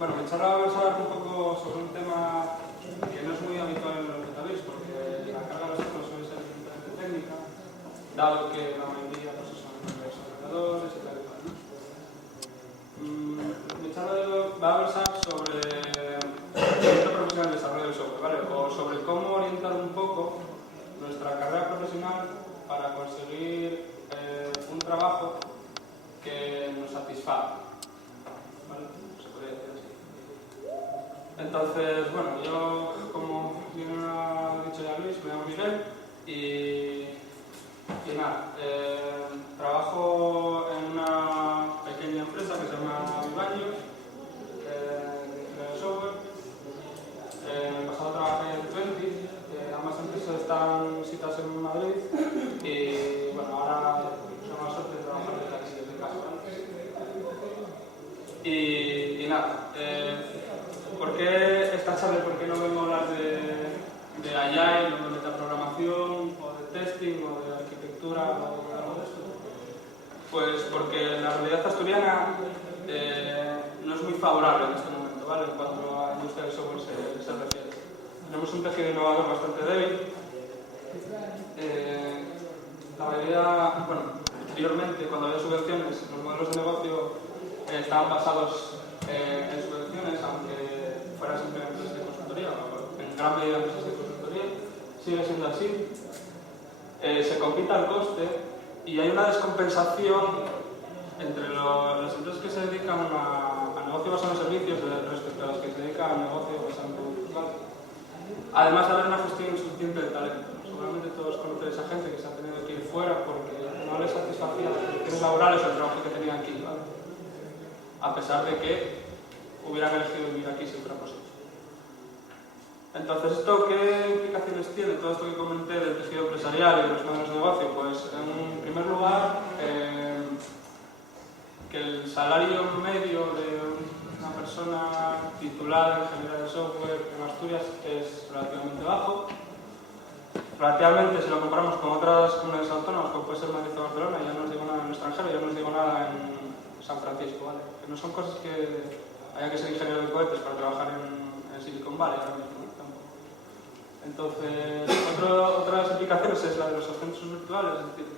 Bueno, mi charla va a versar un poco sobre un tema que no es muy habitual en los database, porque la carga de los datos suele ser simplemente técnica, dado que la mayoría pues, son desarrolladores y tal y tal, ¿no? Mi charla va a versar sobre el profesional de desarrollo del software, ¿vale? O sobre cómo orientar un poco nuestra carrera profesional para conseguir un trabajo que nos satisfaga, ¿vale? Se podría decir así. Entonces, bueno, yo, como bien ha dicho ya Luis, me llamo Miguel y nada, trabajo en una pequeña empresa que se llama Vivaños, de software. En el pasado trabajé en Twenty, ambas empresas están situadas en Madrid y bueno, ahora tengo la suerte de trabajar desde aquí, desde casa. Y nada, ¿por qué esta charla? ¿Por qué no vengo a hablar de Agile o de metaprogramación o de testing o de arquitectura o de algo de esto? Pues porque la realidad asturiana no es muy favorable en este momento, ¿vale? En cuanto a la industria del software se refiere. Tenemos un tejido innovador bastante débil. La mayoría, bueno, anteriormente, cuando había subvenciones, los modelos de negocio estaban basados en subvenciones, aunque fueran siempre empresas de consultoría, o en gran medida empresas de consultoría, sigue siendo así. Se compite al coste y hay una descompensación entre las empresas que se dedican a negocio basado en servicios respecto a las que se dedican a negocio basado en productos, ¿vale? Además de haber una gestión insuficiente de talento. Seguramente todos conocéis a gente que se ha tenido que ir fuera porque no les satisfacía las condiciones laborales o el trabajo que tenían aquí, ¿vale? A pesar de que hubieran elegido vivir aquí si fuera posible. Entonces, ¿esto qué implicaciones tiene? Todo esto que comenté del tejido empresarial y de los modelos de negocio, pues en primer lugar, que el salario medio de una persona titulada en ingeniería de software en Asturias es relativamente bajo. Relativamente, si lo comparamos con otras comunidades autónomas, como puede ser Madrid o Barcelona, ya no os digo nada en el extranjero, ya no os digo nada en San Francisco, ¿vale? Que no son cosas que haya que ser ingeniero de cohetes para trabajar en Silicon Valley ahora mismo, ¿no? Tampoco. Entonces, otras implicaciones es la de los agentes virtuales, es decir,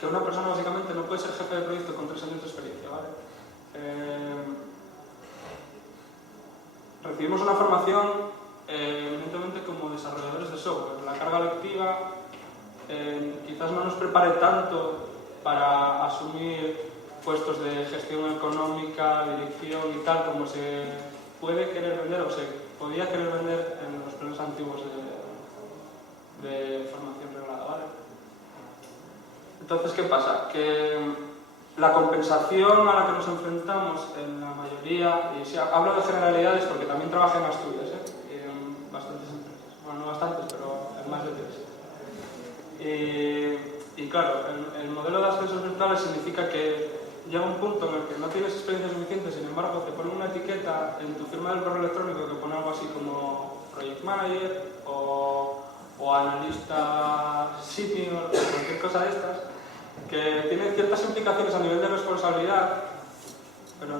que una persona básicamente no puede ser jefe de proyecto con 3 años de experiencia, ¿vale? Recibimos una formación evidentemente como desarrolladores de software. La carga lectiva quizás no nos prepare tanto para asumir puestos de gestión económica, dirección y tal, como se puede querer vender o se podía querer vender en los planes antiguos de formación reglada, ¿vale? Entonces, ¿qué pasa? Que la compensación a la que nos enfrentamos en la mayoría, y si hablo de generalidades porque también trabajé en Asturias, en bastantes empresas, bueno, no bastantes, pero en más de 3. Y claro, el modelo de ascensos virtuales significa que llega un punto en el que no tienes experiencia suficiente, sin embargo te ponen una etiqueta en tu firma del correo electrónico que pone algo así como Project Manager o analista senior o cualquier cosa de estas, que tiene ciertas implicaciones a nivel de responsabilidad, pero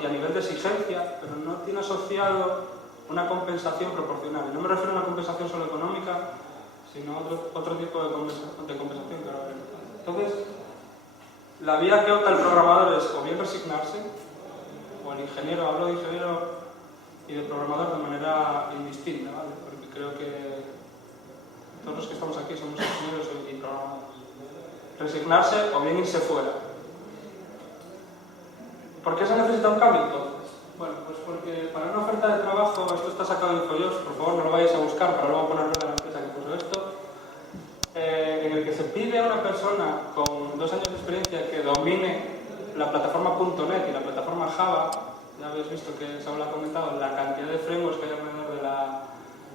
y a nivel de exigencia, pero no tiene asociado una compensación proporcional. Y no me refiero a una compensación solo económica, sino otro tipo de compensación que ahora veremos. Entonces, la vía que opta el programador es o bien resignarse, o el ingeniero, hablo de ingeniero y de programador de manera indistinta, ¿vale? Porque creo que todos los que estamos aquí somos ingenieros y programadores. Resignarse o bien irse fuera. ¿Por qué se necesita un cambio entonces? Bueno, pues porque para una oferta de trabajo, esto está sacado de InfoJobs, por favor no lo vayáis a buscar, para luego ponerlo en la empresa que puso esto, en el que se pide a una persona con 2 años de experiencia que domine la plataforma .NET y la plataforma Java. Ya habéis visto que Saúl ha comentado la cantidad de frameworks que hay alrededor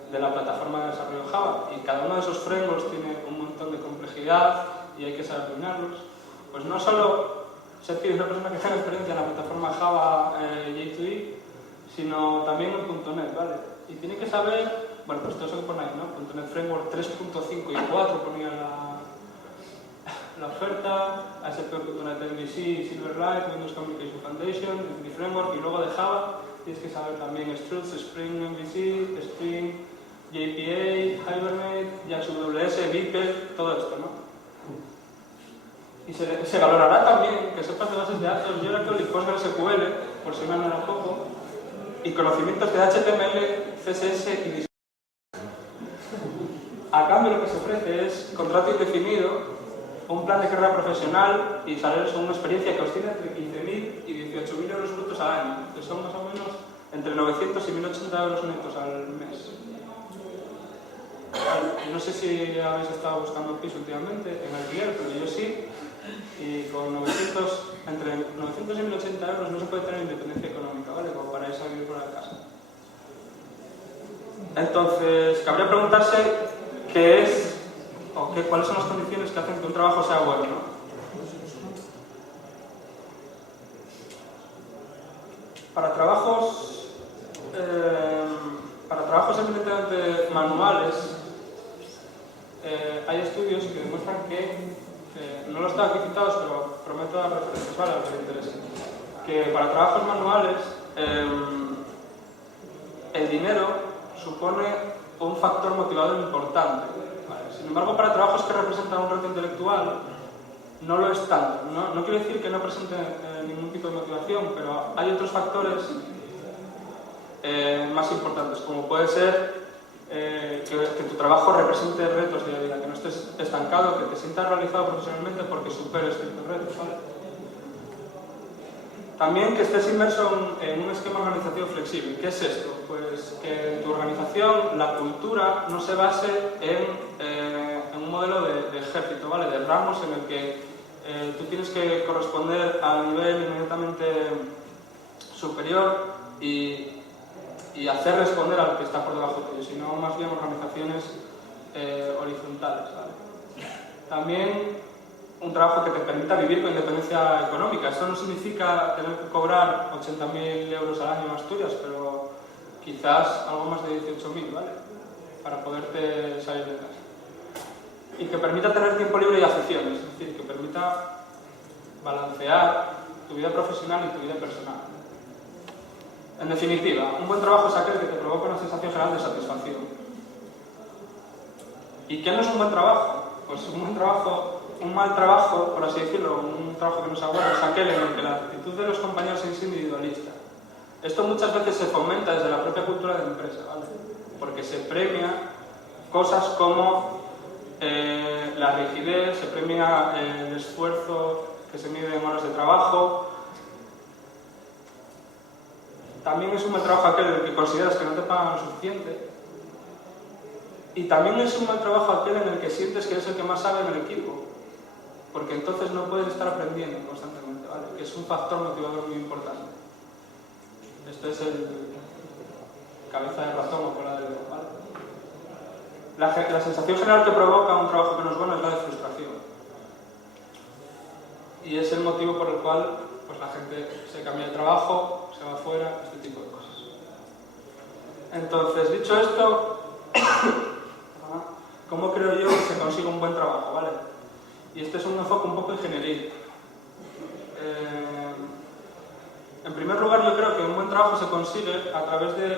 de la plataforma de desarrollo Java, y cada uno de esos frameworks tiene un montón de complejidad y hay que saber dominarlos. Pues no solo se pide una persona que tenga experiencia en la plataforma Java J2E, sino también en .NET, ¿vale? Y tiene que saber, bueno, pues todo eso que pone ahí, ¿no? .NET Framework 3.5 y 4 ponía la oferta, ASP.NET MVC, Silverlight, Windows Communication Foundation, MVC Framework, y luego de Java tienes que saber también Struts, Spring MVC, Spring, JPA, Hibernate, JAX-WS, Vipel, todo esto, ¿no? Y se valorará también que sepas de bases de datos, Oracle y PostgreSQL, por si no era poco, y conocimientos de HTML, CSS y Display. A cambio lo que se ofrece es contrato indefinido, un plan de carrera profesional y salarios con una experiencia que oscila entre 15.000 y 18.000 euros brutos al año, que son más o menos entre 900 y 1.080 euros netos al mes. No sé si habéis estado buscando un piso últimamente en alquiler, pero yo sí, y con entre 900 y 1.080 euros no se puede tener independencia económica, ¿vale? Como para irse a vivir fuera de casa. Entonces, cabría preguntarse qué es, o cuáles son las condiciones que hacen que un trabajo sea bueno, ¿no? Para trabajos eminentemente manuales, hay estudios que demuestran que, no los tengo aquí citados, pero prometo dar referencias, ¿vale? A los que les interese. Que para trabajos manuales, el dinero supone un factor motivador importante, ¿vale? Sin embargo, para trabajos que representan un reto intelectual, no lo es tanto. No quiere decir que no presente ningún tipo de motivación, pero hay otros factores más importantes, como puede ser que tu trabajo represente retos día a día, que no estés estancado, que te sientas realizado profesionalmente porque superes ciertos retos, ¿vale? También que estés inmerso en un esquema organizativo flexible. ¿Qué es esto? Pues que en tu organización la cultura no se base en un modelo de ejército, ¿vale? De ramos en el que tú tienes que corresponder al nivel inmediatamente superior y hacer responder al que está por debajo tuyo, sino más bien organizaciones horizontales, ¿vale? También un trabajo que te permita vivir con independencia económica. Esto no significa tener que cobrar 80.000 euros al año en Asturias, pero quizás algo más de 18.000, ¿vale? Para poderte salir de casa. Y que permita tener tiempo libre y aficiones, es decir, que permita balancear tu vida profesional y tu vida personal. En definitiva, un buen trabajo es aquel que te provoca una sensación general de satisfacción. ¿Y qué no es un buen trabajo? Pues un mal trabajo, por así decirlo, un trabajo que no sea bueno, es aquel en el que la actitud de los compañeros es individualista. Esto muchas veces se fomenta desde la propia cultura de la empresa, ¿vale? Porque se premia cosas como la rigidez, se premia el esfuerzo que se mide en horas de trabajo. También es un mal trabajo aquel en el que consideras que no te pagan lo suficiente. Y también es un mal trabajo aquel en el que sientes que eres el que más sabe en el equipo, porque entonces no puedes estar aprendiendo constantemente, ¿vale? Que es un factor motivador muy importante. Este es el cabeza de ratón o cola de león, ¿vale? La sensación general que provoca un trabajo que no es bueno es la de frustración. Y es el motivo por el cual pues, la gente se cambia de trabajo, se va fuera, este tipo de cosas. Entonces, dicho esto, ¿cómo creo yo que se consigue un buen trabajo? ¿Vale? Y este es un enfoque un poco ingenieril. En primer lugar, yo creo que un buen trabajo se consigue a través de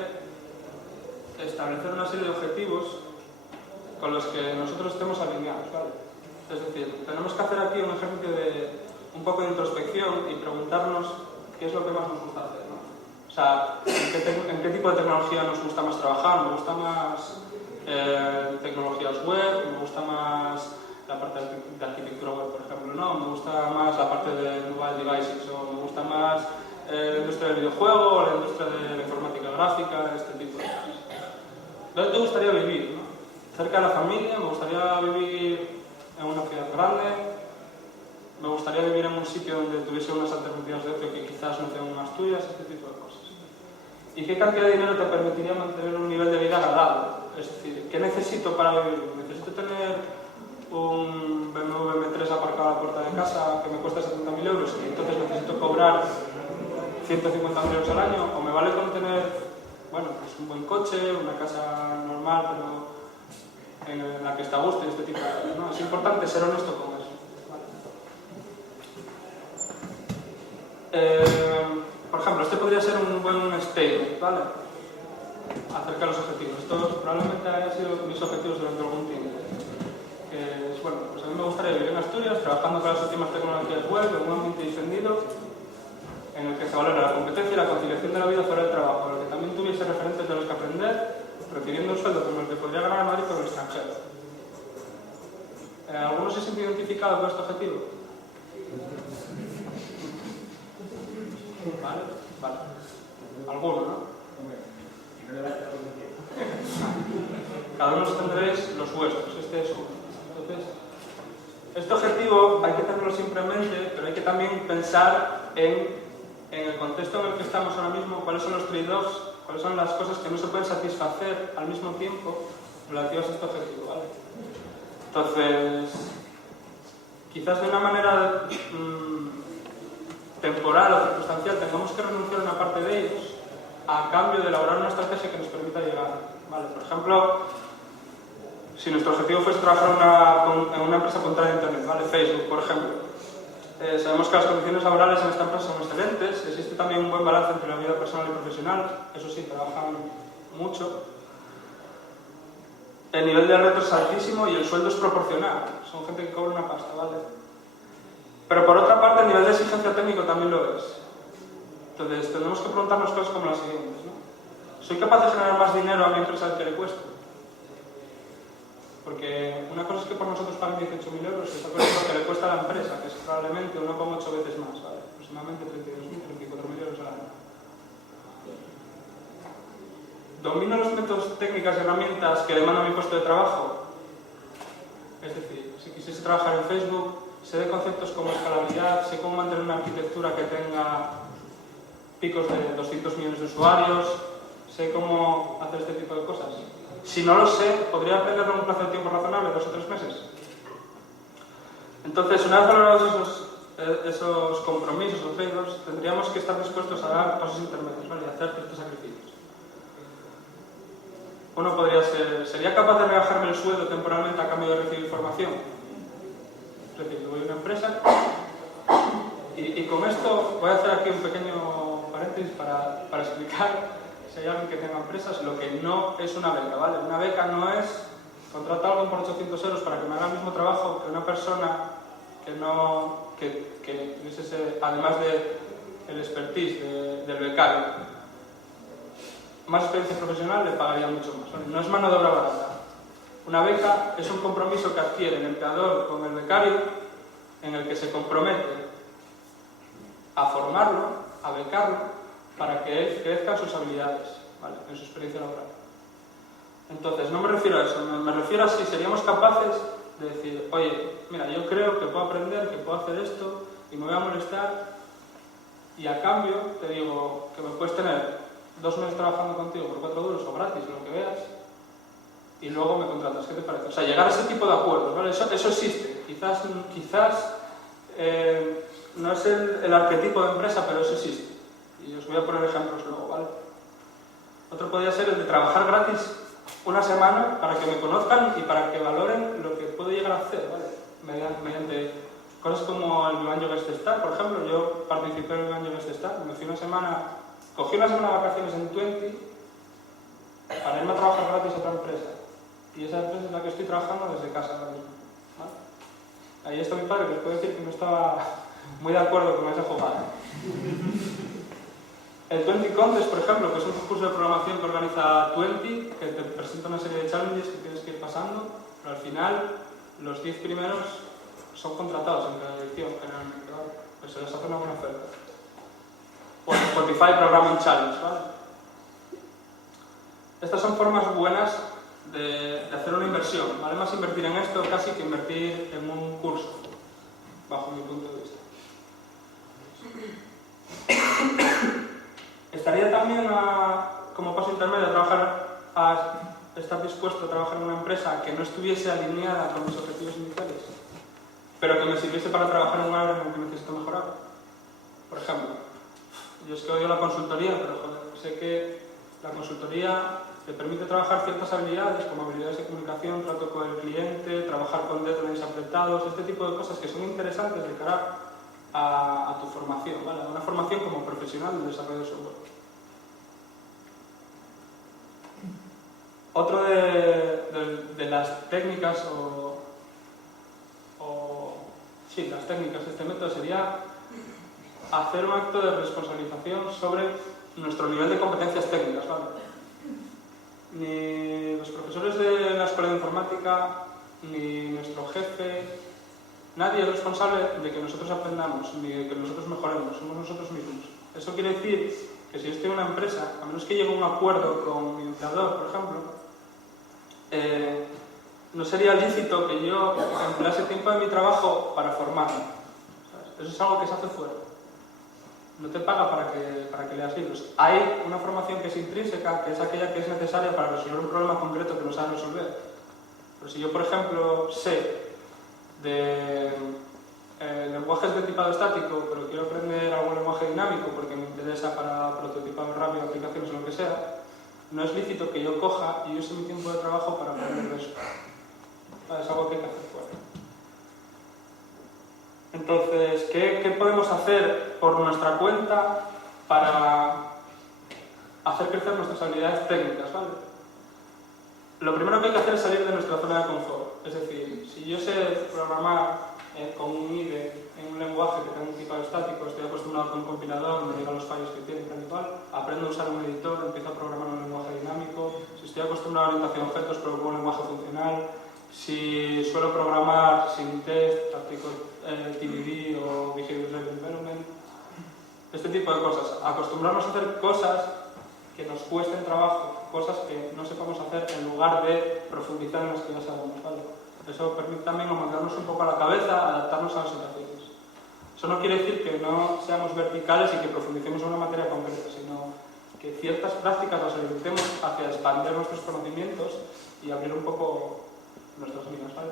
establecer una serie de objetivos con los que nosotros estemos alineados, ¿vale? Es decir, tenemos que hacer aquí un ejercicio de un poco de introspección y preguntarnos qué es lo que más nos gusta hacer, ¿no? O sea, ¿en qué tipo de tecnología nos gusta más trabajar? ¿Me gusta más tecnologías web? ¿Me gusta más la parte de arquitectura web, por ejemplo? ¿No? ¿Me gusta más la parte de mobile devices? ¿O me gusta más la industria del videojuego o la industria de la informática gráfica? Este tipo de cosas. ¿Dónde te gustaría vivir, no? Cerca de la familia, me gustaría vivir en una ciudad grande, me gustaría vivir en un sitio donde tuviese unas alternativas de ocio que quizás no tengo en Asturias, este tipo de cosas. ¿Y qué cantidad de dinero te permitiría mantener un nivel de vida agradable? Es decir, ¿qué necesito para vivir? ¿Necesito tener un BMW M3 aparcado a la puerta de casa que me cuesta 70.000 euros y entonces necesito cobrar 150.000 euros al año? ¿O me vale con tener, bueno, pues un buen coche, una casa normal, pero en la que está a gusto y este tipo de cosas, ¿no? Es importante ser honesto con eso, ¿vale? Por ejemplo, este podría ser un buen statement, ¿vale? Acerca de los objetivos. Estos probablemente hayan sido mis objetivos durante algún tiempo. Que es, bueno, pues a mí me gustaría vivir en Asturias, trabajando con las últimas tecnologías web, en un ambiente distendido, en el que se valora la competencia y la conciliación de la vida fuera del trabajo, en el que también tuviese referentes de los que aprender, recibiendo un sueldo como el que podría ganar en Madrid por el extranjero. ¿Alguno se siente identificado con este objetivo? Vale, vale. Alguno, ¿no? Cada uno tendréis los vuestros, este es uno. Entonces, este objetivo hay que tenerlo siempre en mente, pero hay que también pensar en el contexto en el que estamos ahora mismo, cuáles son los trade-offs, cuáles son las cosas que no se pueden satisfacer al mismo tiempo relativas a este objetivo, ¿vale? Entonces, quizás de una manera temporal o circunstancial tengamos que renunciar a una parte de ellos a cambio de elaborar una estrategia que nos permita llegar, ¿vale? Por ejemplo, si nuestro objetivo fuese trabajar en una empresa puntual de Internet, ¿vale? Facebook, por ejemplo. Sabemos que las condiciones laborales en esta empresa son excelentes, existe también un buen balance entre la vida personal y profesional, eso sí, trabajan mucho. El nivel de reto es altísimo y el sueldo es proporcional, son gente que cobra una pasta, ¿vale? Pero por otra parte, el nivel de exigencia técnico también lo es. Entonces, tenemos que preguntarnos cosas como las siguientes, ¿no? ¿Soy capaz de generar más dinero a mi empresa del que le cuesta? Porque una cosa es que por nosotros paguen 18.000 euros y otra cosa es lo que le cuesta a la empresa, que es probablemente 1,8 veces más, ¿vale? Aproximadamente 32.000, 34.000 euros al año. ¿Domino los métodos, técnicas y herramientas que demanda mi puesto de trabajo? Es decir, si quisiese trabajar en Facebook, sé de conceptos como escalabilidad, sé cómo mantener una arquitectura que tenga picos de 200 millones de usuarios, sé cómo hacer este tipo de cosas. Si no lo sé, ¿podría aprenderlo en un plazo de tiempo razonable, 2 o 3 meses? Entonces, una vez valorados esos compromisos o trade-offs, tendríamos que estar dispuestos a dar pasos intermedios, ¿vale? Y hacer ciertos sacrificios. Uno podría ser, ¿sería capaz de rebajarme el sueldo temporalmente a cambio de recibir formación? Es decir, yo voy a una empresa y con esto voy a hacer aquí un pequeño paréntesis para explicar, si hay alguien que tenga empresas, lo que no es una beca, ¿vale? Una beca no es contratar a alguien por 800 euros para que me haga el mismo trabajo que una persona que además del expertise del becario, más experiencia profesional, le pagaría mucho más, ¿vale? No es mano de obra barata. Una beca es un compromiso que adquiere el empleador con el becario en el que se compromete a formarlo, a becarlo, para que él crezca sus habilidades, ¿vale? En su experiencia laboral. Entonces, no me refiero a eso, me refiero a si seríamos capaces de decir, oye, mira, yo creo que puedo aprender, que puedo hacer esto, y me voy a molestar, y a cambio te digo que me puedes tener 2 meses trabajando contigo por 4 duros o gratis, lo que veas, y luego me contratas. ¿Qué te parece? O sea, llegar a ese tipo de acuerdos, ¿vale? Eso existe. Quizás no es el arquetipo de empresa, pero eso existe. Y os voy a poner ejemplos luego, ¿vale? Otro podría ser el de trabajar gratis una semana para que me conozcan y para que valoren lo que puedo llegar a hacer, ¿vale? Mediante cosas como el Joan Jogues de Star, por ejemplo. Yo participé en el Joan Jogues de Star, cogí una semana de vacaciones en Twenty para irme a trabajar gratis a otra empresa. Y esa empresa es la que estoy trabajando desde casa ahora mismo, ¿vale? Ahí está mi padre, que os puedo decir que no estaba muy de acuerdo con esa jugada. El Twenty Contest, por ejemplo, que es un concurso de programación que organiza Twenty, que te presenta una serie de challenges que tienes que ir pasando, pero al final los 10 primeros son contratados en cada edición, generalmente, ¿vale? Pues se les hace una buena oferta. O el Spotify Programming Challenge, ¿vale? Estas son formas buenas de hacer una inversión. Vale más invertir en esto casi que invertir en un curso, bajo mi punto de vista. Estaría también como paso intermedio a estar dispuesto a trabajar en una empresa que no estuviese alineada con mis objetivos iniciales, pero que me sirviese para trabajar en un área en el que necesito mejorar. Por ejemplo, yo es que odio la consultoría, pero joder, sé que la consultoría te permite trabajar ciertas habilidades, como habilidades de comunicación, trato con el cliente, trabajar con deadlines apretados, este tipo de cosas que son interesantes de cara a tu formación, ¿vale? Una formación formación como profesional del desarrollo de software. Otro de las técnicas sí, las técnicas de este método sería hacer un acto de responsabilización sobre nuestro nivel de competencias técnicas, ¿vale? Ni los profesores de la escuela de informática, ni nuestro jefe, nadie es responsable de que nosotros aprendamos, ni de que nosotros mejoremos, somos nosotros mismos. Eso quiere decir que si yo estoy en una empresa, a menos que llegue a un acuerdo con mi empleador, por ejemplo, no sería lícito que yo emplease tiempo de mi trabajo para formarme. ¿Sabes? Eso es algo que se hace fuera. No te paga para que leas libros. Hay una formación que es intrínseca, que es aquella que es necesaria para resolver un problema concreto que no sabes resolver. Pero si yo, por ejemplo, sé de lenguajes de tipado estático, pero quiero aprender algún lenguaje dinámico porque me interesa para prototipado rápido, aplicaciones o lo que sea, no es lícito que yo coja y use mi tiempo de trabajo para aprender de eso. Es algo que hay que hacer fuera. Entonces, ¿qué podemos hacer por nuestra cuenta para hacer crecer nuestras habilidades técnicas, ¿vale? Lo primero que hay que hacer es salir de nuestra zona de confort. Es decir, si yo sé programar con un IDE en un lenguaje que tenga un tipado estático, estoy acostumbrado con un compilador, me diga los fallos que tiene, tal y cual, aprendo a usar un editor, empiezo a programar un lenguaje dinámico. Si estoy acostumbrado a orientación a objetos, programo un lenguaje funcional. Si suelo programar sin test, practico TDD o Behavior Driven Development. Este tipo de cosas. Acostumbrarnos a hacer cosas que nos cuesten trabajo, cosas que no sepamos hacer en lugar de profundizar en las que ya sabemos, ¿vale? Eso permite también mandarnos un poco a la cabeza, adaptarnos a las situaciones. Eso no quiere decir que no seamos verticales y que profundicemos en una materia concreta, sino que ciertas prácticas las orientemos hacia expandir nuestros conocimientos y abrir un poco nuestras miras, ¿vale?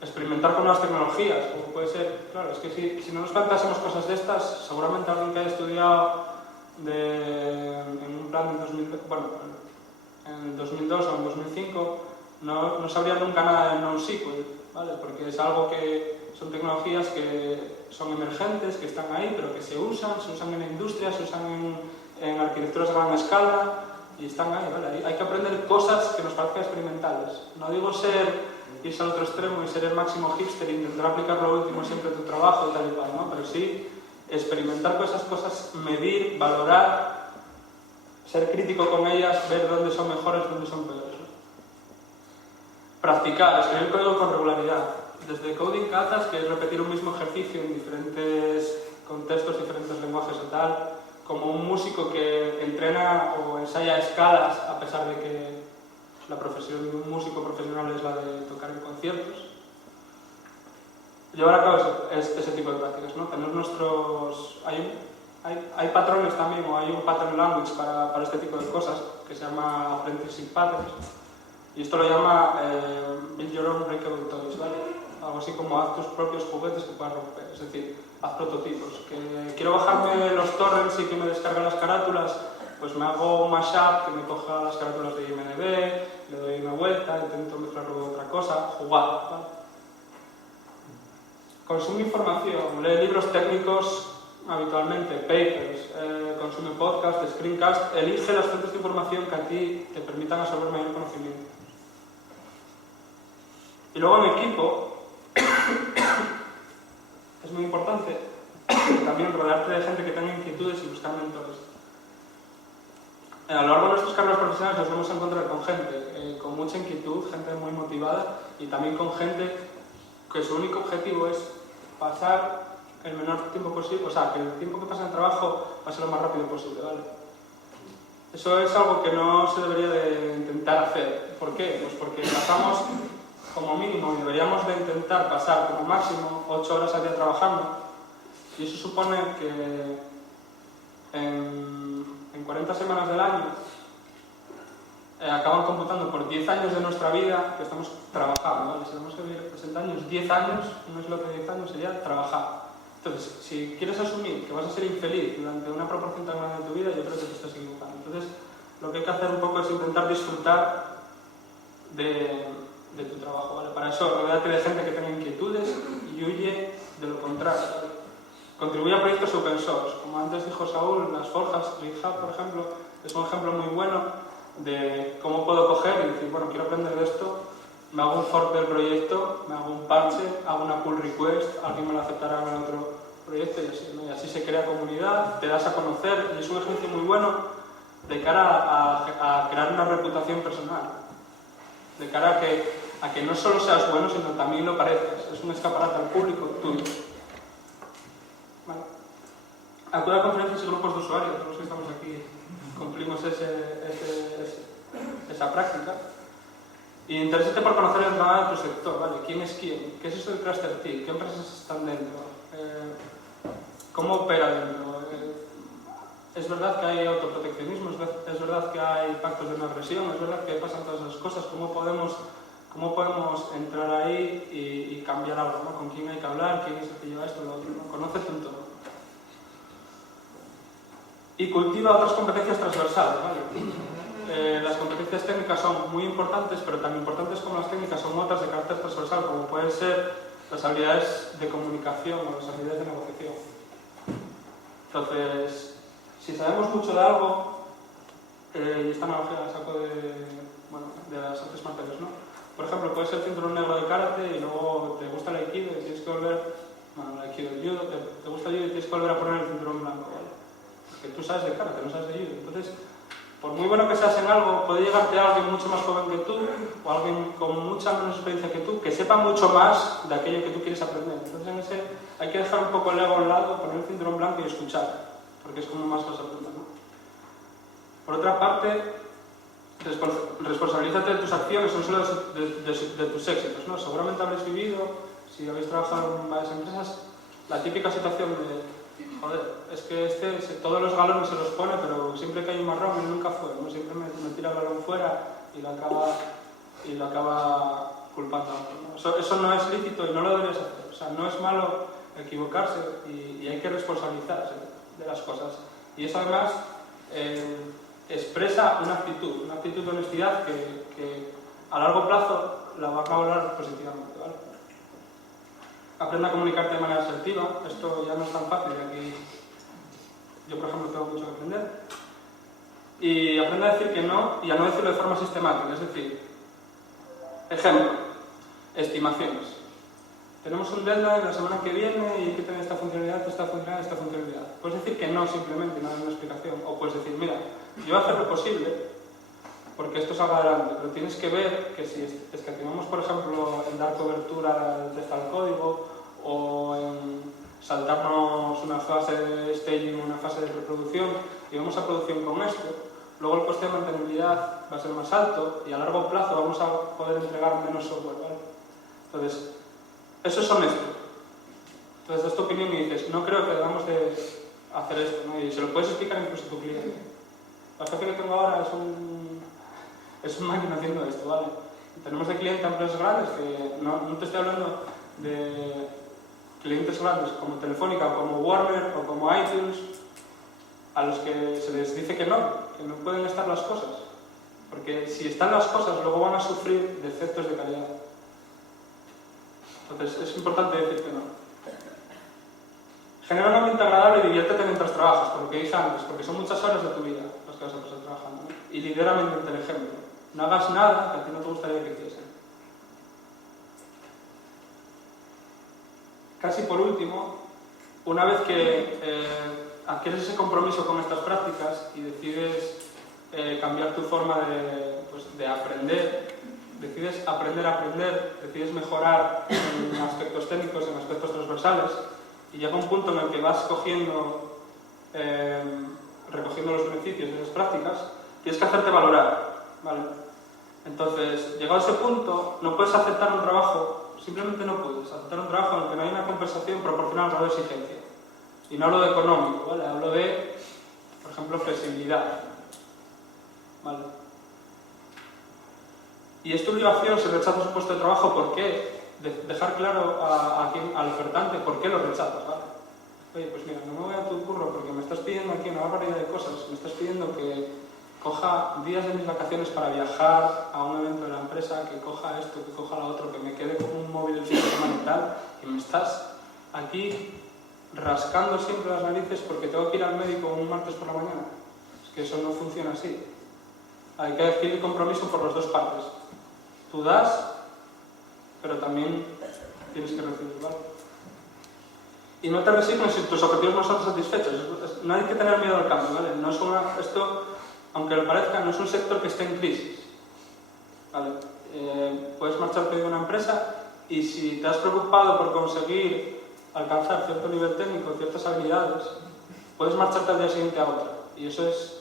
Experimentar con nuevas tecnologías, como puede ser, claro, es que si no nos planteásemos cosas de estas, seguramente alguien que haya estudiado en un plan en el 2002 o en 2005 no sabría nunca nada de NoSQL, ¿vale? Porque es algo que son tecnologías que son emergentes, que están ahí, pero que se usan en la industria, se usan en arquitecturas a gran escala y están ahí, ¿vale? Hay que aprender cosas que nos parezcan experimentales. No digo irse al otro extremo y ser el máximo hipster e intentar aplicar lo último siempre en tu trabajo y tal y cual, ¿no? Pero sí experimentar con esas cosas, medir, valorar, ser crítico con ellas, ver dónde son mejores, dónde son peores, ¿no? Practicar, escribir código con regularidad. Desde coding katas, que es repetir un mismo ejercicio en diferentes contextos, diferentes lenguajes o tal, como un músico que entrena o ensaya escalas a pesar de que la profesión de un músico profesional es la de tocar en conciertos. Llevar a cabo ese tipo de prácticas, ¿no? Tener nuestros... Hay patrones también, o hay un pattern language para este tipo de cosas, que se llama Apprenticeship Patterns, y esto lo llama Build Your Own Breakable Toys, ¿vale? Algo así como haz tus propios juguetes que puedas romper, es decir, haz prototipos. Que quiero bajarme los torrents y que me descargue las carátulas, pues me hago un mashup que me coja las carátulas de IMDb, le doy una vuelta, intento mezclarlo con otra cosa, jugar, ¿vale? Consume información, lee libros técnicos habitualmente, papers, consume podcast, screencast, elige las fuentes de información que a ti te permitan absorber mayor conocimiento. Y luego en equipo, es muy importante también rodearte de gente que tenga inquietudes y buscar mentores. A lo largo de nuestras carreras profesionales nos vamos a encontrar con gente con mucha inquietud, gente muy motivada y también con gente que su único objetivo es pasar el menor tiempo posible, o sea, que el tiempo que pasa en el trabajo pase lo más rápido posible, ¿vale? Eso es algo que no se debería de intentar hacer. ¿Por qué? Pues porque pasamos como mínimo y deberíamos de intentar pasar como máximo 8 horas al día trabajando y eso supone que en 40 semanas del año acaban computando por 10 años de nuestra vida que estamos trabajando, ¿vale? Si vamos a vivir 60 años, 10 años, no es lo que 10 años sería trabajar. Entonces, si quieres asumir que vas a ser infeliz durante una proporción tan grande de tu vida, yo creo que te estás equivocando. Entonces, lo que hay que hacer un poco es intentar disfrutar de tu trabajo, ¿vale? Para eso, rodéate de gente que tenga inquietudes y huye de lo contrario, ¿vale? Contribuye a proyectos open source. Como antes dijo Saúl, las forjas, GitHub, por ejemplo, es un ejemplo muy bueno de cómo puedo coger y decir, bueno, quiero aprender de esto, me hago un fork del proyecto, me hago un parche, hago una pull request, alguien me lo aceptará en el otro proyecto y así, ¿no? Y así se crea comunidad, te das a conocer y es un ejercicio muy bueno de cara a crear una reputación personal, de cara a que no solo seas bueno, sino también lo parezcas. Es un escaparate al público tuyo. Vale. Acude a conferencias y grupos de usuarios, todos los que estamos aquí cumplimos esa práctica. Y interésate por conocer el tema de tu sector, ¿vale? ¿Quién es quién? ¿Qué es esto del Cluster T? ¿Qué empresas están dentro? ¿Cómo opera dentro? Es verdad que hay autoproteccionismo, es verdad que hay pactos de no agresión, es verdad que pasan todas esas cosas. ¿Cómo podemos entrar ahí y cambiar algo, ¿no? ¿Con quién hay que hablar? ¿Quién es el que lleva esto o lo otro? ¿No? Conócete un todo. Y cultiva otras competencias transversales, ¿vale? Las competencias técnicas son muy importantes, pero tan importantes como las técnicas son otras de carácter transversal, como pueden ser las habilidades de comunicación o las habilidades de negociación. Entonces, si sabemos mucho de algo, y esta analogía la saco de las artes marciales, ¿no? Por ejemplo, puedes ser cinturón negro de karate y luego te gusta el aikido y tienes que volver, bueno, el aikido, el judo, te gusta el judo y tienes que volver a poner el cinturón blanco, ¿vale? Porque tú sabes de karate, no sabes de judo. Entonces, por muy bueno que seas en algo, puede llegarte a alguien mucho más joven que tú o alguien con mucha menos experiencia que tú, que sepa mucho más de aquello que tú quieres aprender. Entonces, en ese hay que dejar un poco el ego a un lado, poner el cinturón blanco y escuchar, porque es como más vas a aprender, ¿no? Por otra parte, responsabilízate de tus acciones, no solo de tus éxitos, ¿no? Seguramente habréis vivido, si habéis trabajado en varias empresas, la típica situación de, joder, es que todos los galones se los pone, pero siempre que hay un marrón, él nunca fue, ¿no? Siempre me tira el balón fuera y lo acaba culpando a otro, ¿no? Eso no es lícito y no lo deberías hacer. O sea, no es malo equivocarse y hay que responsabilizarse de las cosas. Y eso además expresa una actitud de honestidad que a largo plazo la va a valorar positivamente, ¿vale? Aprende a comunicarte de manera asertiva. Esto ya no es tan fácil, aquí yo por ejemplo tengo mucho que aprender. Y aprende a decir que no y a no decirlo de forma sistemática, es decir, ejemplo, estimaciones. Tenemos un deadline la semana que viene y hay que tener esta funcionalidad, esta funcionalidad. Puedes decir que no simplemente, no dar una explicación. O puedes decir, mira, yo voy a hacer lo posible porque esto salga adelante, pero tienes que ver que si escatimamos, por ejemplo, en dar cobertura al test al código o en saltarnos una fase de staging o una fase de preproducción y vamos a producción con esto, luego el coste de mantenibilidad va a ser más alto y a largo plazo vamos a poder entregar menos software, ¿vale? Entonces, eso es honesto. Entonces, das tu opinión y dices, no creo que debamos de hacer esto, ¿no? Y se lo puedes explicar incluso a tu cliente. La jefe que tengo ahora es un máquina haciendo esto, ¿vale? Tenemos de cliente a empresas grandes que no te estoy hablando de clientes grandes como Telefónica o como Warner o como iTunes, a los que se les dice que no pueden estar las cosas. Porque si están las cosas, luego van a sufrir defectos de calidad. Entonces, es importante decir que no. Genera un ambiente agradable y diviértete mientras trabajas, por lo que dije antes, porque son muchas horas de tu vida las que vas a pasar trabajando, ¿no? Y lidera mediante el ejemplo. No hagas nada que a ti no te gustaría que hiciesen. Casi por último, una vez que adquieres ese compromiso con estas prácticas y decides cambiar tu forma de aprender, decides aprender a aprender, decides mejorar en aspectos técnicos, en aspectos transversales, y llega un punto en el que vas recogiendo los beneficios de esas prácticas, tienes que hacerte valorar, ¿vale? Entonces, llegado a ese punto, no puedes aceptar un trabajo, simplemente no puedes aceptar un trabajo en el que no hay una compensación proporcional al grado de exigencia. Y no hablo de económico, ¿vale? Hablo de, por ejemplo, flexibilidad, ¿vale? Y es tu obligación, si rechazas un puesto de trabajo, ¿por qué? Dejar claro al ofertante por qué lo rechazas, ¿vale? Oye, pues mira, no me voy a tu curro porque me estás pidiendo aquí una barbaridad de cosas, me estás pidiendo que coja días de mis vacaciones para viajar a un evento de la empresa, que coja esto, que coja lo otro, que me quede con un móvil el fin de semana y tal, y me estás aquí rascando siempre las narices porque tengo que ir al médico un martes por la mañana. Es que eso no funciona así. Hay que adquirir compromiso por las dos partes. Tú das, pero también tienes que recibir, ¿vale? Y no te resignes si tus objetivos no son satisfechos. No hay que tener miedo al cambio, ¿vale? No es esto, aunque lo parezca, no es un sector que esté en crisis, ¿vale? Puedes marcharte de una empresa y si te has preocupado por conseguir alcanzar cierto nivel técnico, ciertas habilidades, puedes marcharte al día siguiente a otra. Y eso es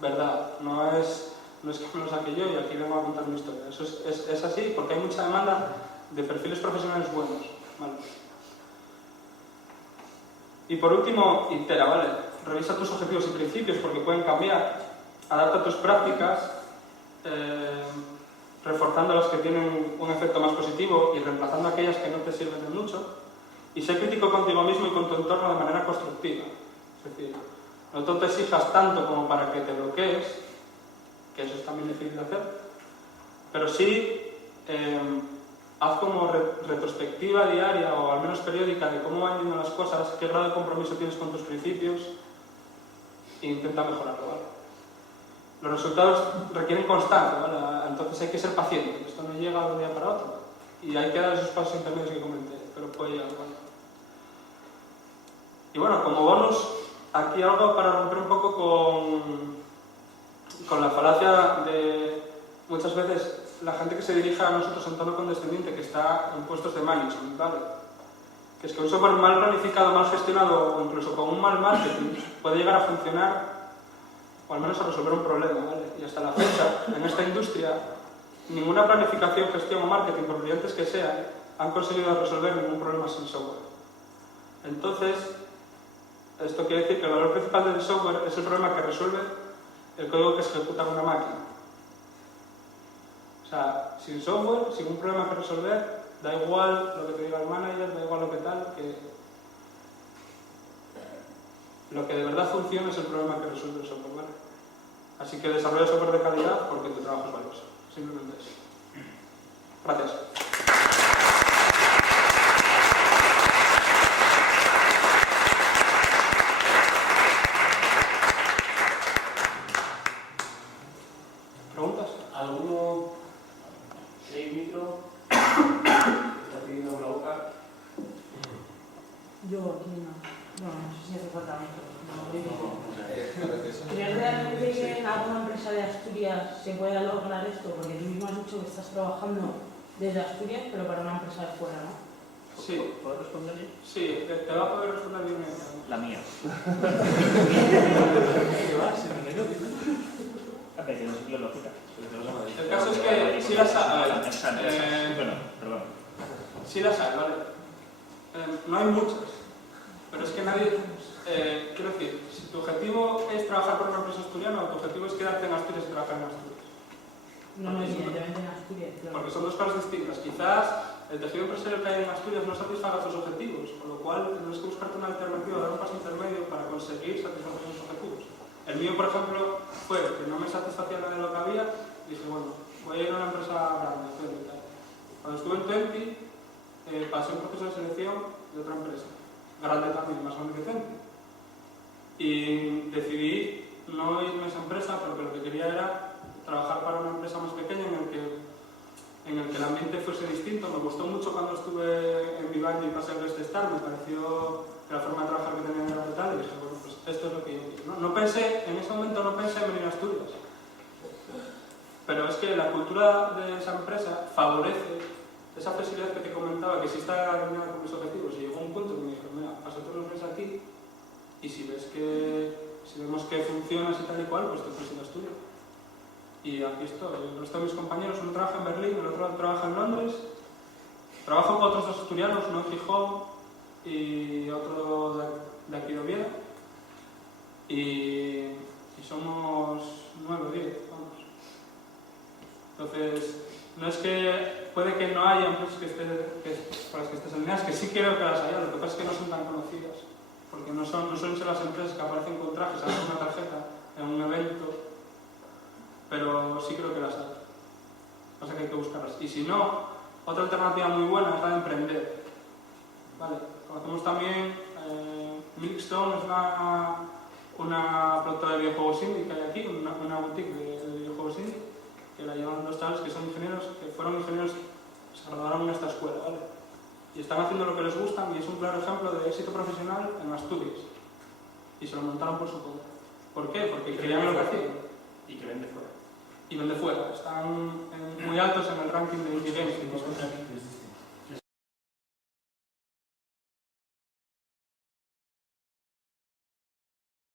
verdad, no es que me lo saque yo y aquí vengo a contar mi historia. Eso es así porque hay mucha demanda de perfiles profesionales buenos, ¿vale? Y por último, itera, ¿vale? Revisa tus objetivos y principios porque pueden cambiar. Adapta tus prácticas, reforzando las que tienen un efecto más positivo y reemplazando aquellas que no te sirven de mucho. Y sé crítico contigo mismo y con tu entorno de manera constructiva. Es decir, no te exijas tanto como para que te bloquees, que eso es también difícil de hacer, pero sí haz como retrospectiva diaria o al menos periódica de cómo van yendo las cosas, qué grado de compromiso tienes con tus principios e intenta mejorarlo, ¿vale? Los resultados requieren constancia, ¿vale? Entonces hay que ser paciente, esto no llega de un día para otro y hay que dar esos pasos intermedios que comenté, pero puede llegar, ¿vale? Y bueno, como bonus, aquí algo para romper un poco con la falacia de muchas veces la gente que se dirige a nosotros en tono condescendiente, que está en puestos de management, ¿vale? Que es que un software mal planificado, mal gestionado o incluso con un mal marketing puede llegar a funcionar o al menos a resolver un problema, ¿vale? Y hasta la fecha, en esta industria, ninguna planificación, gestión o marketing, por brillantes que sean, han conseguido resolver ningún problema sin software. Entonces, esto quiere decir que el valor principal del software es el problema que resuelve el código que se ejecuta en una máquina. O sea, sin software, sin un problema que resolver, da igual lo que te diga el manager, da igual lo que tal, que lo que de verdad funciona es el problema que resuelve el software, ¿vale? Así que desarrolla software de calidad porque tu trabajo es valioso. Simplemente eso. Gracias. ¿Preguntas? ¿Alguno de micro está pidiendo la boca? Yo aquí no sé si hace falta micro. ¿Crees realmente que en alguna empresa de Asturias se pueda lograr esto? Porque tú mismo has dicho que estás trabajando desde Asturias, pero para una empresa de fuera, ¿no? Sí. ¿Puedo responder? Sí, te va a poder responder bien. La mía. A ver, que no es lógica. El caso es que sí las hay. Bueno, perdón. Sí las hay, ¿vale? No hay muchas, pero es que nadie... quiero decir, si tu objetivo es trabajar por una empresa asturiana o tu objetivo es quedarte en Asturias y trabajar en Asturias. No, evidentemente en Asturias, claro. Porque son dos cosas distintas. Quizás el tejido empresarial que hay en Asturias no satisfaga tus objetivos, con lo cual tendrás que buscarte una alternativa, dar un paso intermedio para conseguir satisfacer esos objetivos. El mío, por ejemplo, fue que no me satisfacía nada de lo que había y dije, bueno, voy a ir a una empresa grande, y tal. Cuando estuve en 20, pasé un proceso de selección de otra empresa, grande también, más grande que 20. Y decidí no irme a esa empresa porque lo que quería era trabajar para una empresa más pequeña en el que el ambiente fuese distinto. Me gustó mucho cuando estuve en Vivaldi y pasé al Best Star, me pareció que la forma de trabajar que tenían era brutal y dije, bueno, pues esto es lo que yo quiero. No pensé, en ese momento no pensé en venir a Asturias, pero es que la cultura de esa empresa favorece esa flexibilidad que te comentaba, que sí está alineada con mis objetivos. Y llegó un punto que me dijo, mira, pasa todos los meses aquí y si vemos que funcionas y tal y cual, pues te ofrecen Asturias. Y aquí estoy. El resto de mis compañeros, uno trabaja en Berlín, el otro trabaja en Londres. Trabajo con otros dos asturianos, uno en Gijón y otro de aquí de Oviedo. Y somos 9 o 10, vamos. Entonces, no es que puede que no haya empresas para las que estés alineadas, que sí creo que las haya, lo que pasa es que no son tan conocidas. Porque no suelen ser las empresas que aparecen con trajes, hacen una tarjeta en un evento, pero sí creo que las hay. Pasa que hay que buscarlas. Y si no, otra alternativa muy buena es la de emprender. ¿Vale? Conocemos también Milestone es una productora de videojuegos indie que hay aquí, una boutique de videojuegos indie, que la llevan dos chavales que son ingenieros, que fueron ingenieros que se graduaron en esta escuela, ¿vale? Y están haciendo lo que les gusta y es un claro ejemplo de éxito profesional en Asturias. Y se lo montaron por su cuenta. ¿Por qué? Porque querían lo que hacían. Y que vende fuera. Y vende fuera. Están muy altos en el ranking de indie games. ¿Qué